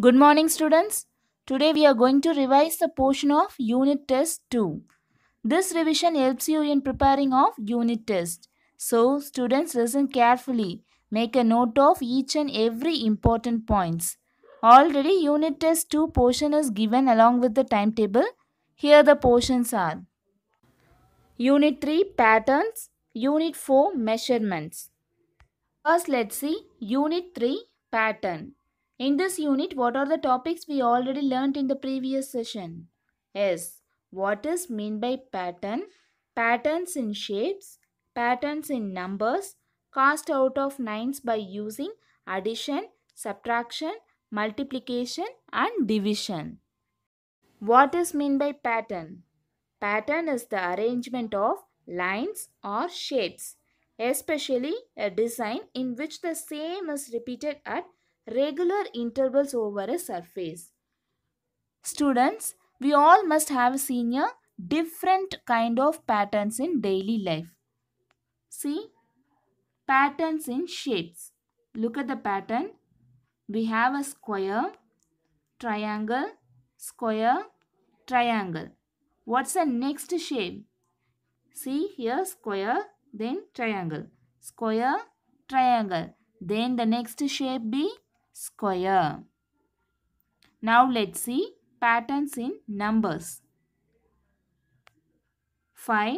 Good morning, students. Today we are going to revise the portion of Unit Test 2. This revision helps you in preparing of unit test. So, students, listen carefully. Make a note of each and every important points. Already Unit Test 2 portion is given along with the timetable. Here the portions are: Unit 3 Patterns, Unit 4 Measurements. First, let's see Unit 3 Pattern. In this unit, what are the topics we already learnt in the previous session? Yes, what is mean by pattern? Patterns in shapes, patterns in numbers, cast out of nines by using addition, subtraction, multiplication and division. What is mean by pattern? Pattern is the arrangement of lines or shapes, especially a design in which the same is repeated at regular intervals over a surface. Students, we all must have seen a different kind of patterns in daily life. See, patterns in shapes. Look at the pattern. We have a square, triangle, square, triangle. What's the next shape? See here, square, then triangle. Square, triangle. Then the next shape be square. Now let's see patterns in numbers. 5,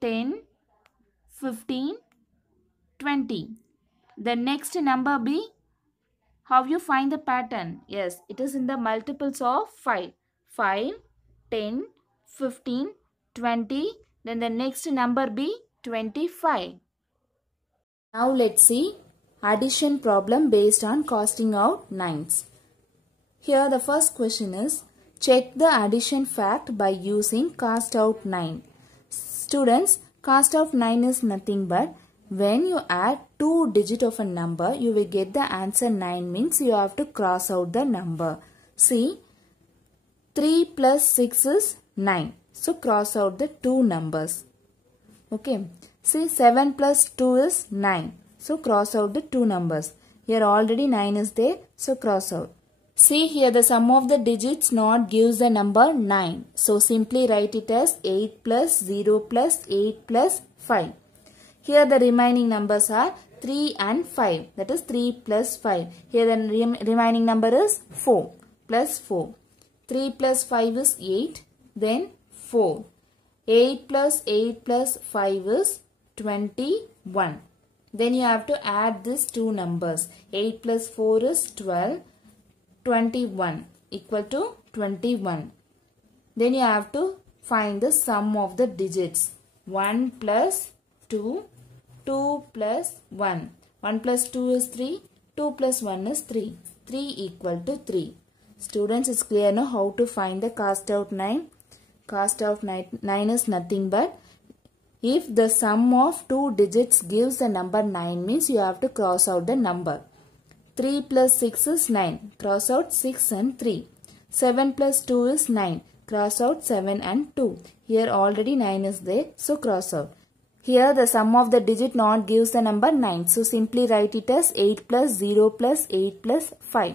10, 15, 20. The next number be, how you find the pattern? Yes, it is in the multiples of 5. 5, 10, 15, 20. Then the next number be 25. Now let's see addition problem based on casting out nines. Here the first question is, check the addition fact by using cast out 9. Students, cast out 9 is nothing but when you add 2 digits of a number, you will get the answer 9, means you have to cross out the number. See, 3 plus 6 is 9. So cross out the 2 numbers. Okay. See, 7 plus 2 is 9. So cross out the 2 numbers. Here already 9 is there. So cross out. See here the sum of the digits not gives the number 9. So simply write it as 8 plus 0 plus 8 plus 5. Here the remaining numbers are 3 and 5. That is 3 plus 5. Here the remaining number is 4 plus 4. 3 plus 5 is 8. Then 4. 8 plus 8 plus 5 is 21. Then you have to add these two numbers. 8 plus 4 is 12. 21 equal to 21. Then you have to find the sum of the digits. 1 plus 2. 2 plus 1. 1 plus 2 is 3. 2 plus 1 is 3. 3 equal to 3. Students, it's clear now how to find the cast out 9. Cast out 9 is nothing but if the sum of 2 digits gives the number 9, means you have to cross out the number. 3 plus 6 is 9. Cross out 6 and 3. 7 plus 2 is 9. Cross out 7 and 2. Here already 9 is there. So cross out. Here the sum of the digit not gives the number 9. So simply write it as 8 plus 0 plus 8 plus 5.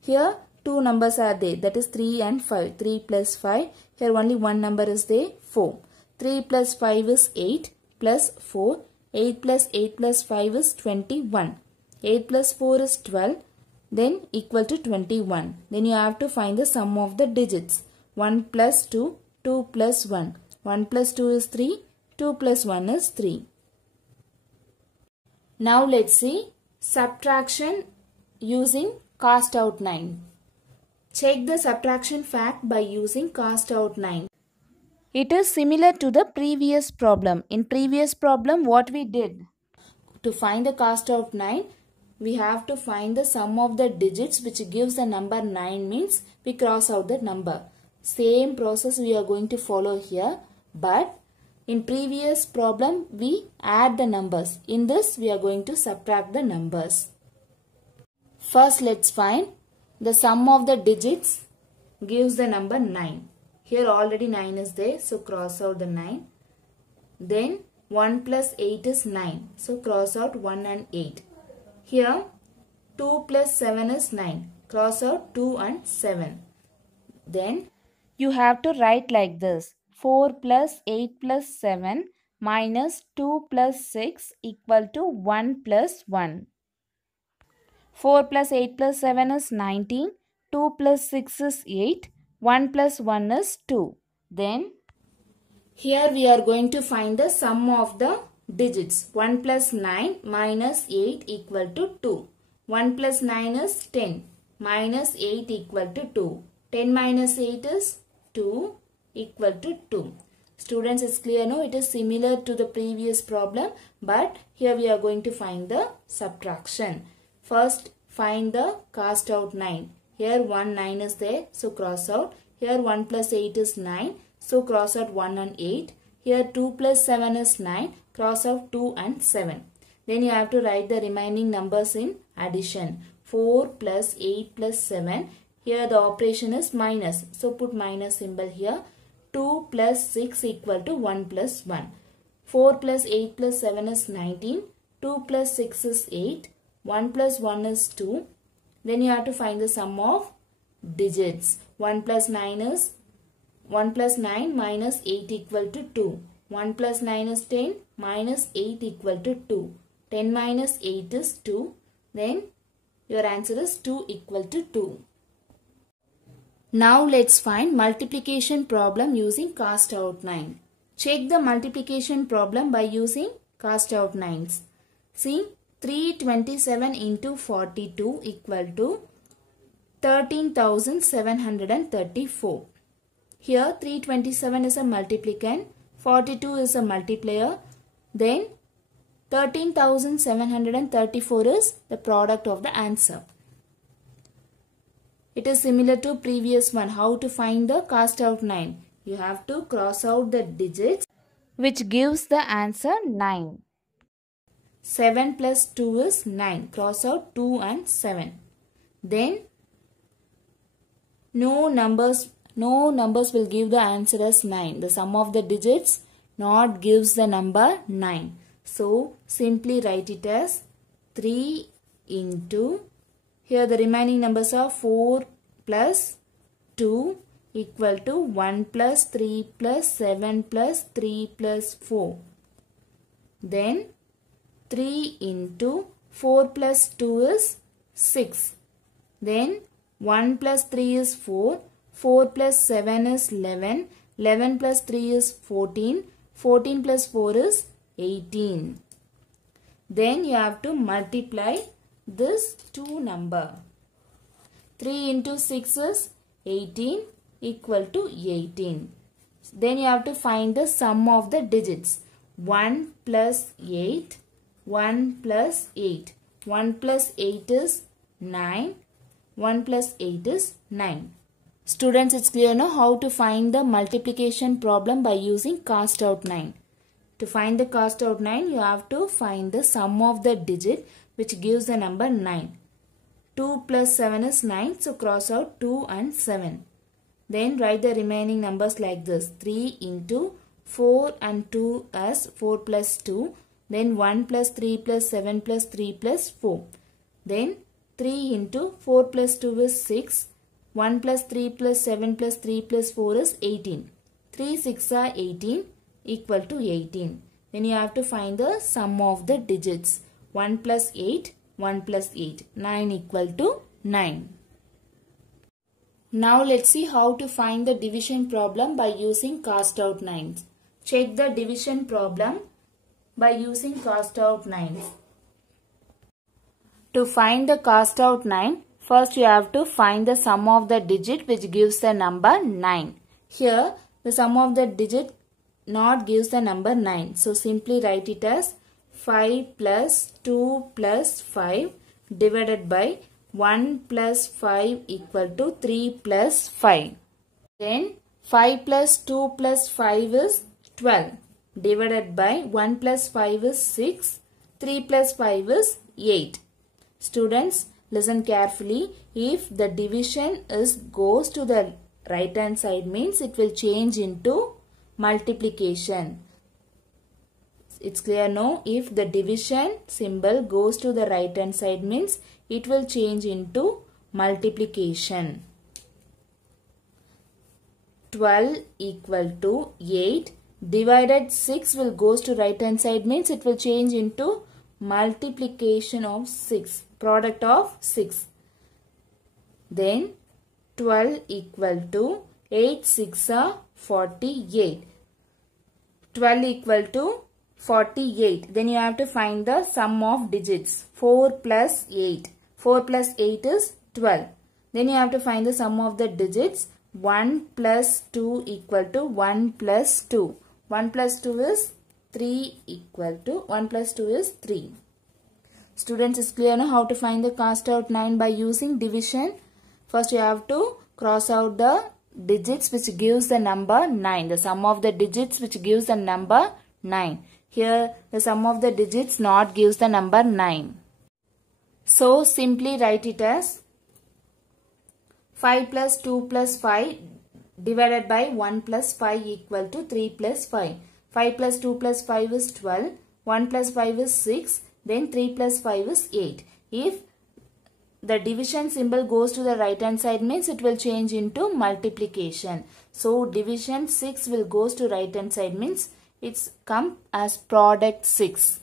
Here two numbers are there. That is 3 and 5. 3 plus 5. Here only one number is there. 4. 3 plus 5 is 8 plus 4. 8 plus 8 plus 5 is 21. 8 plus 4 is 12. Then equal to 21. Then you have to find the sum of the digits. 1 plus 2. 2 plus 1. 1 plus 2 is 3. 2 plus 1 is 3. Now let's see subtraction using cast out 9. Check the subtraction fact by using cast out 9. It is similar to the previous problem. In previous problem, what we did? To find the cast out 9, we have to find the sum of the digits which gives the number 9, means we cross out the number. Same process we are going to follow here, but in previous problem we add the numbers. In this we are going to subtract the numbers. First let's find the sum of the digits gives the number 9. Here already 9 is there, so cross out the 9. Then 1 plus 8 is 9, so cross out 1 and 8. Here 2 plus 7 is 9. Cross out 2 and 7. Then you have to write like this. 4 plus 8 plus 7 minus 2 plus 6 equal to 1 plus 1. 4 plus 8 plus 7 is 19. 2 plus 6 is 8. 1 plus 1 is 2. Then here we are going to find the sum of the digits. 1 plus 9 minus 8 equal to 2. 1 plus 9 is 10. Minus 8 equal to 2. 10 minus 8 is 2 equal to 2. Students, it's clear, no? It is similar to the previous problem, but here we are going to find the subtraction. First, find the cast out 9. Here 1 9 is there, so cross out. Here 1 plus 8 is 9, so cross out 1 and 8. Here 2 plus 7 is 9, cross out 2 and 7. Then you have to write the remaining numbers in addition. 4 plus 8 plus 7. Here the operation is minus, so put minus symbol here. 2 plus 6 equal to 1 plus 1. 4 plus 8 plus 7 is 19. 2 plus 6 is 8. 1 plus 1 is 2. Then you have to find the sum of digits. 1 plus 9 is 1 plus 9 minus 8 equal to 2. 1 plus 9 is 10 minus 8 equal to 2. 10 minus 8 is 2. Then your answer is 2 equal to 2. Now let's find multiplication problem using cast out 9. Check the multiplication problem by using cast out 9s. See, 327 into 42 equal to 13,734. Here 327 is a multiplicand, 42 is a multiplier, then 13,734 is the product of the answer. It is similar to previous one. How to find the cast out 9? You have to cross out the digits which gives the answer 9. 7 plus 2 is 9. Cross out 2 and 7. Then no numbers will give the answer as 9. The sum of the digits not gives the number 9. So simply write it as 3 into, here the remaining numbers are 4 plus 2 equal to 1 plus 3 plus 7 plus 3 plus 4. Then 3 into 4 plus 2 is 6. Then 1 plus 3 is 4. 4 plus 7 is 11. 11 plus 3 is 14. 14 plus 4 is 18. Then you have to multiply this two number. 3 into 6 is 18 equal to 18. Then you have to find the sum of the digits. 1 plus 8. 1 plus 8. 1 plus 8 is 9. 1 plus 8 is 9. Students, it's clear now how to find the multiplication problem by using cast out 9. To find the cast out 9, you have to find the sum of the digit which gives the number 9. 2 plus 7 is 9, so cross out 2 and 7. Then write the remaining numbers like this. 3 into 4 and 2 as 4 plus 2. Then 1 plus 3 plus 7 plus 3 plus 4. Then 3 into 4 plus 2 is 6. 1 plus 3 plus 7 plus 3 plus 4 is 18. 3 6 are 18 equal to 18. Then you have to find the sum of the digits. 1 plus 8, 1 plus 8. 9 equal to 9. Now let's see how to find the division problem by using cast out 9s. Check the division problem by using cast out 9s. To find the cast out 9, first you have to find the sum of the digit which gives the number 9. Here the sum of the digit not gives the number 9. So simply write it as 5 plus 2 plus 5 divided by 1 plus 5 equal to 3 plus 5. Then 5 plus 2 plus 5 is 12 divided by 1 plus 5 is 6. 3 plus 5 is 8. Students, listen carefully. If the division goes to the right hand side, means it will change into multiplication. It's clear now? If the division symbol goes to the right hand side, means it will change into multiplication. 12 equal to 8 divided 6 will goes to right hand side, means it will change into multiplication of 6, product of 6. Then 12 equal to 8 6 are 48. 12 equal to 48. Then you have to find the sum of digits. 4 plus 8. 4 plus 8 is 12. Then you have to find the sum of the digits. 1 plus 2 equal to 1 plus 2. 1 plus 2 is 3 equal to 1 plus 2 is 3. Students, is clear now how to find the cast out 9 by using division. First you have to cross out the digits which gives the number 9. The sum of the digits which gives the number 9. Here the sum of the digits not gives the number 9. So simply write it as 5 plus 2 plus 5 divided by 1 plus 5 equal to 3 plus 5. 5 plus 2 plus 5 is 12. 1 plus 5 is 6. Then 3 plus 5 is 8. If the division symbol goes to the right hand side, means it will change into multiplication. So division 6 will goes to right hand side, means it's come as product 6.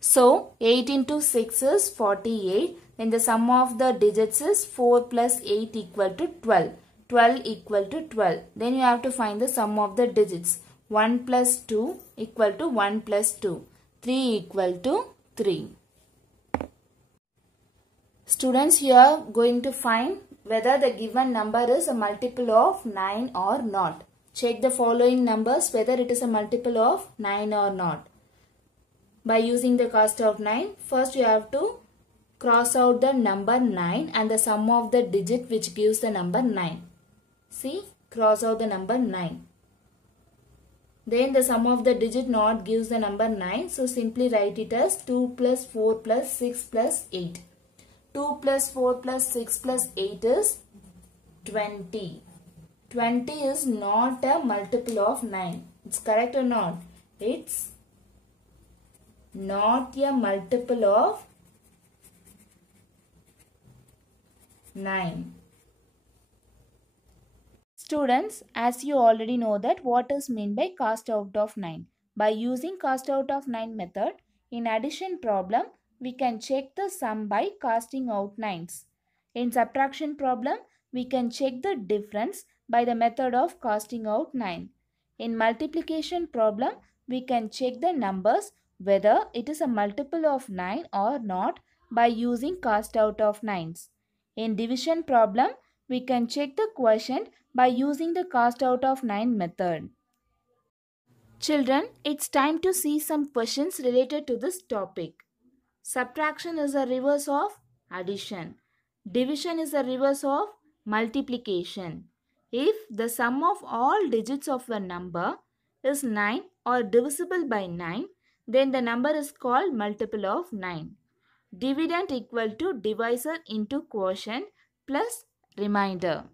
So 8 into 6 is 48. Then the sum of the digits is 4 plus 8 equal to 12. 12 equal to 12. Then you have to find the sum of the digits. 1 plus 2 equal to 1 plus 2. 3 equal to 3. Students, here are going to find whether the given number is a multiple of 9 or not. Check the following numbers whether it is a multiple of 9 or not. By using the cast of 9, first you have to cross out the number 9 and the sum of the digit which gives the number 9. See, cross out the number 9. Then the sum of the digit not gives the number 9. So simply write it as 2 plus 4 plus 6 plus 8. 2 plus 4 plus 6 plus 8 is 20. 20 is not a multiple of 9. It's correct or not? It's not a multiple of 9. Students, as you already know that what is meant by cast out of 9. By using cast out of 9 method, in addition problem, we can check the sum by casting out 9s. In subtraction problem, we can check the difference by the method of casting out 9. In multiplication problem, we can check the numbers whether it is a multiple of 9 or not by using cast out of 9s. In division problem, we can check the quotient by using the cast out of 9 method. Children, it's time to see some questions related to this topic. Subtraction is a reverse of addition. Division is a reverse of multiplication. If the sum of all digits of a number is 9 or divisible by 9, then the number is called multiple of 9. Dividend equal to divisor into quotient plus remainder.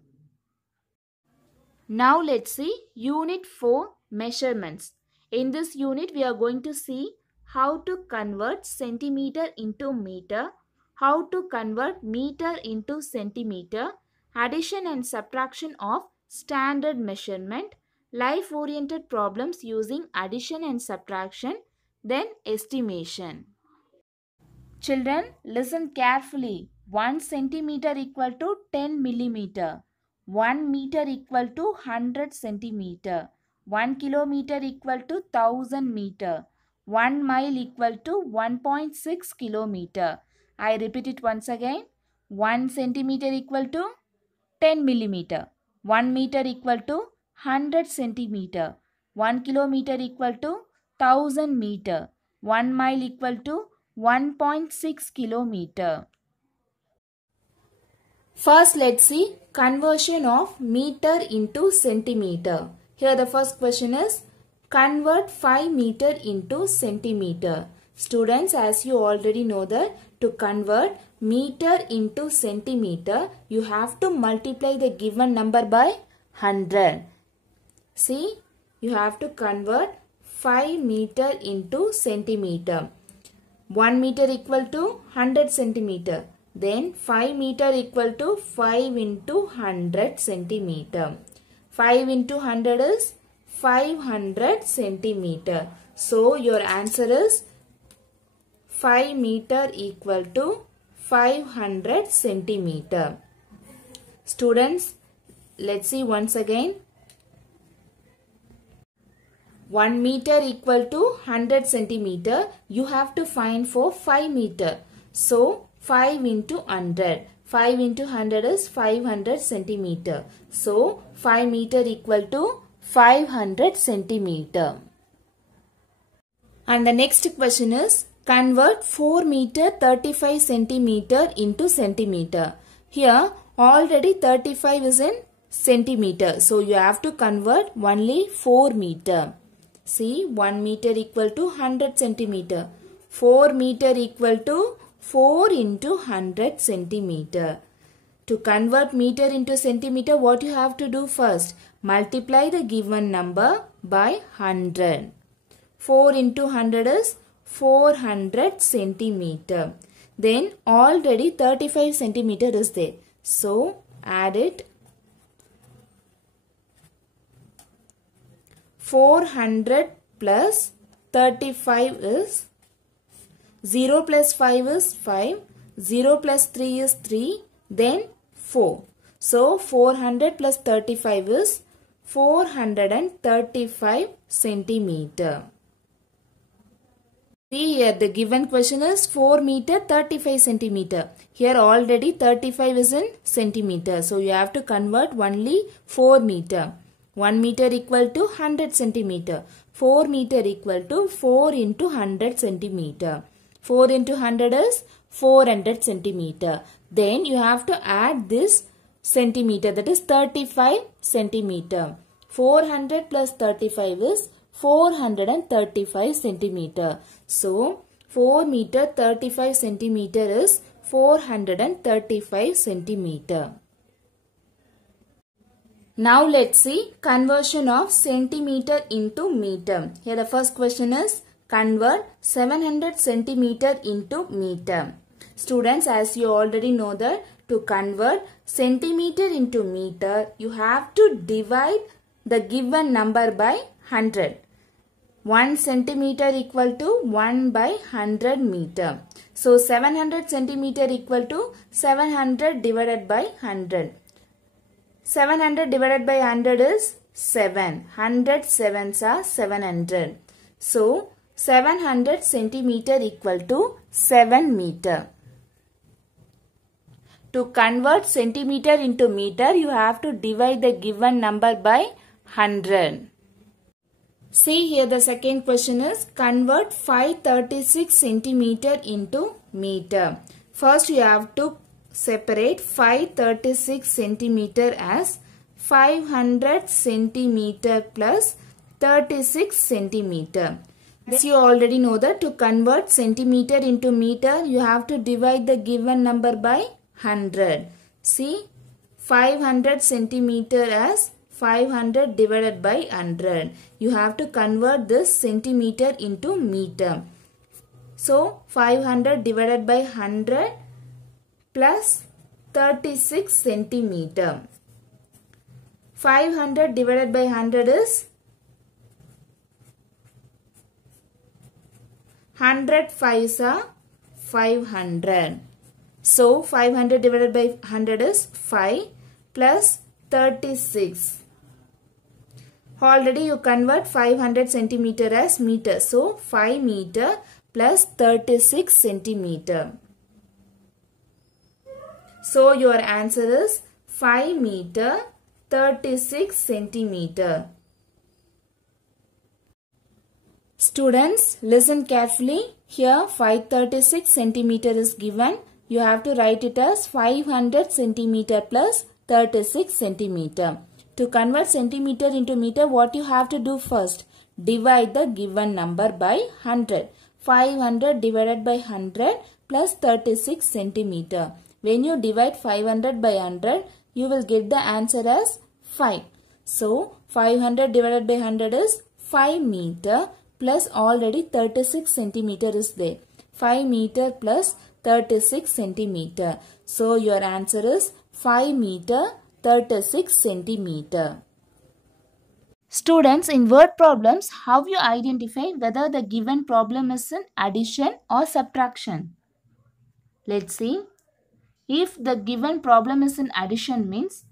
Now let's see unit 4 measurements. In this unit we are going to see how to convert centimeter into meter, how to convert meter into centimeter, addition and subtraction of standard measurement, life-oriented problems using addition and subtraction, then estimation. Children, listen carefully. 1 centimeter equal to 10 millimeter. 1 meter equal to 100 centimeter. 1 kilometer equal to 1000 meter. 1 mile equal to 1.6 kilometer. I repeat it once again. 1 centimeter equal to 10 millimeter. 1 meter equal to 100 centimeter. 1 kilometer equal to 1000 meter. 1 mile equal to 1.6 kilometer. First, let's see conversion of meter into centimeter. Here the first question is convert 5 meter into centimeter. Students, as you already know that to convert meter into centimeter, you have to multiply the given number by 100. See, you have to convert 5 meter into centimeter. 1 meter equal to 100 centimeter. Then 5 meter equal to 5 into 100 centimeter. 5 into 100 is 500 centimeter. So your answer is 5 meter equal to 500 centimeter. Students, let's see once again. 1 meter equal to 100 centimeter. You have to find for 5 meter. So 5 into 100. 5 into 100 is 500 centimeter. So 5 meter equal to 500 centimeter. And the next question is, convert 4 meter 35 centimeter into centimeter. Here already 35 is in centimeter. So you have to convert only 4 meter. See, 1 meter equal to 100 centimeter. 4 meter equal to 4 into 100 centimeter. To convert meter into centimeter, what you have to do first? Multiply the given number by 100. 4 into 100 is 400 centimeter. Then already 35 centimeter is there. So add it. 400 plus 35 is 0 plus 5 is 5. 0 plus 3 is 3. Then 4. So 400 plus 35 is 435 centimeter. See here, the given question is 4 meter 35 centimeter. Here already 35 is in centimeter. So you have to convert only 4 meter. 1 meter equal to 100 centimeter. 4 meter equal to 4 into 100 centimeter. 4 into 100 is 400 centimeter. Then you have to add this centimeter, that is 35 centimeter. 400 plus 35 is 435 centimeter. So 4 meter 35 centimeter is 435 centimeter. Now let's see conversion of centimeter into meter. Here the first question is, convert 700 centimeter into meter. Students, as you already know that to convert centimeter into meter, you have to divide the given number by 100. 1 centimeter equal to 1 by 100 meter. So 700 centimeter equal to 700 divided by 100. 700 divided by 100 is 7. 100 sevens are 700. So 700 centimeter equal to 7 meter. To convert centimeter into meter, you have to divide the given number by 100. See here, the second question is, convert 536 centimeter into meter. First you have to separate 536 centimeter as 500 centimeter plus 36 centimeter. As you already know that to convert centimeter into meter, you have to divide the given number by 100. See, 500 centimeter as 500 divided by 100. You have to convert this centimeter into meter. So 500 divided by 100 plus 36 centimeter. 500 divided by 100 is 100 5s are 500. So 500 divided by 100 is 5 plus 36. Already you convert 500 centimeter as meter. So 5 meter plus 36 centimeter. So your answer is 5 meter 36 centimeter. Students, listen carefully. Here 536 centimeter is given. You have to write it as 500 centimeter plus 36 centimeter. To convert centimeter into meter, what you have to do first? Divide the given number by 100. 500 divided by 100 plus 36 centimeter. When you divide 500 by 100, you will get the answer as 5. So 500 divided by 100 is 5 meter plus already 36 centimeter is there. 5 meter plus 36 centimeter. So your answer is 5 meter 36 centimeter. Students, in word problems, how you identify whether the given problem is in addition or subtraction? Let's see. If the given problem is in addition means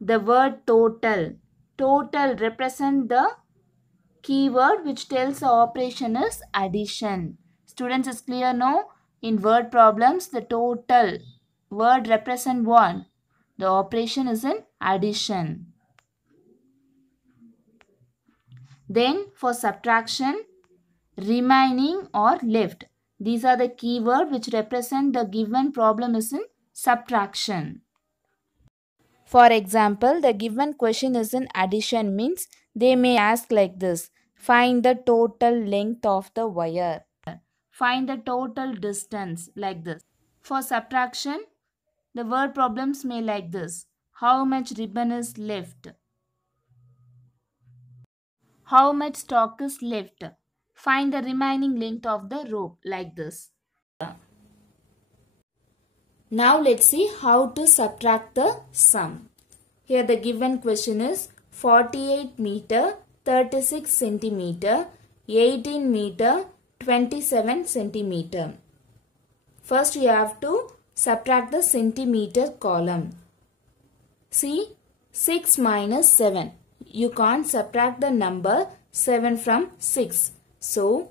the word total. Total represent the keyword which tells the operation is addition. Students, is clear no? In word problems, the total word represent what? The operation is in addition. Then for subtraction, remaining or left. These are the keyword which represent the given problem is in subtraction. For example, the given question is in addition means they may ask like this. Find the total length of the wire. Find the total distance like this. For subtraction, the word problems may like this. How much ribbon is left? How much stock is left? Find the remaining length of the rope like this. Now let's see how to subtract the sum. Here the given question is 48 meter 36 centimeter, 18 meter 27 centimeter. First you have to subtract the centimeter column. See, 6 minus 7. You can't subtract the number 7 from 6. So,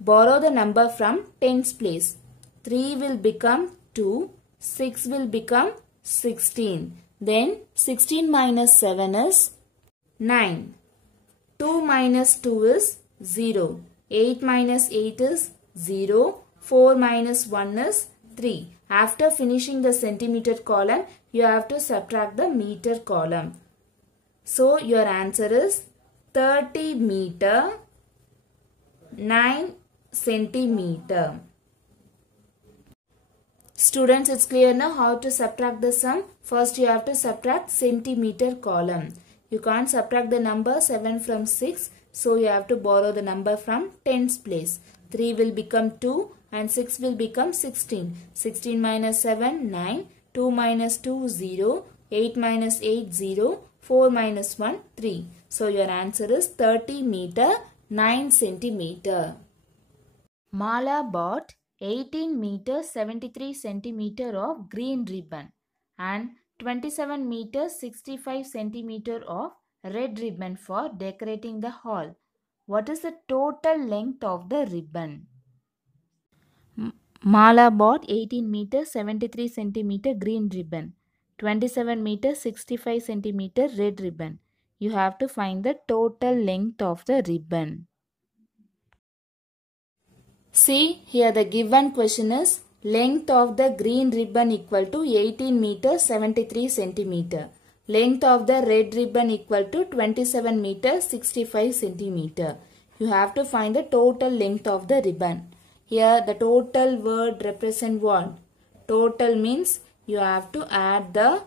borrow the number from tens place. 3 will become 2. 6 will become 16. Then 16 minus 7 is 9. 2 minus 2 is 0. 8 minus 8 is 0. 4 minus 1 is 3. After finishing the centimeter column, you have to subtract the meter column. So your answer is 30 meter 9 centimeter. Students, it's clear now how to subtract the sum. First you have to subtract centimeter column. You can't subtract the number 7 from 6. So you have to borrow the number from tens place. 3 will become 2 and 6 will become 16. 16 minus 7, 9. 2 minus 2, 0. 8 minus 8, 0. 4 minus 1, 3. So your answer is 30 meter 9 centimeter. Mala bought 18 meter 73 centimeter of green ribbon and 27 meter 65 centimeter of red ribbon for decorating the hall. What is the total length of the ribbon? Mala bought 18 meter 73 centimeter green ribbon, 27 meter 65 centimeter red ribbon. You have to find the total length of the ribbon. See, here the given question is length of the green ribbon equal to 18 meter 73 centimeter. Length of the red ribbon equal to 27 meter 65 centimeter. You have to find the total length of the ribbon. Here the total word represent what? Total means you have to add the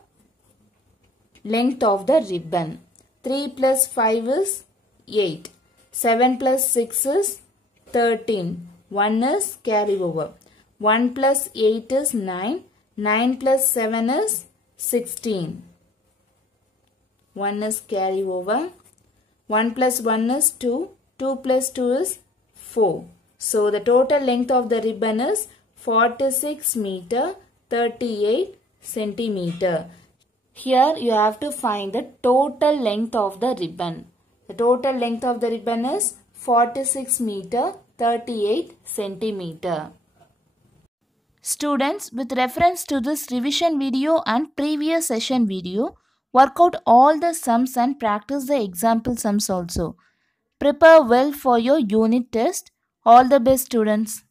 length of the ribbon. 3 plus 5 is 8. 7 plus 6 is 13. 1 is carry over. 1 plus 8 is 9. 9 plus 7 is 16. 1 is carry over. 1 plus 1 is 2. 2 plus 2 is 4. So the total length of the ribbon is 46 meter 38 centimeter. Here you have to find the total length of the ribbon. The total length of the ribbon is 46 meter 38 centimeter. Students, with reference to this revision video and previous session video, work out all the sums and practice the example sums also. Prepare well for your unit test. All the best, students.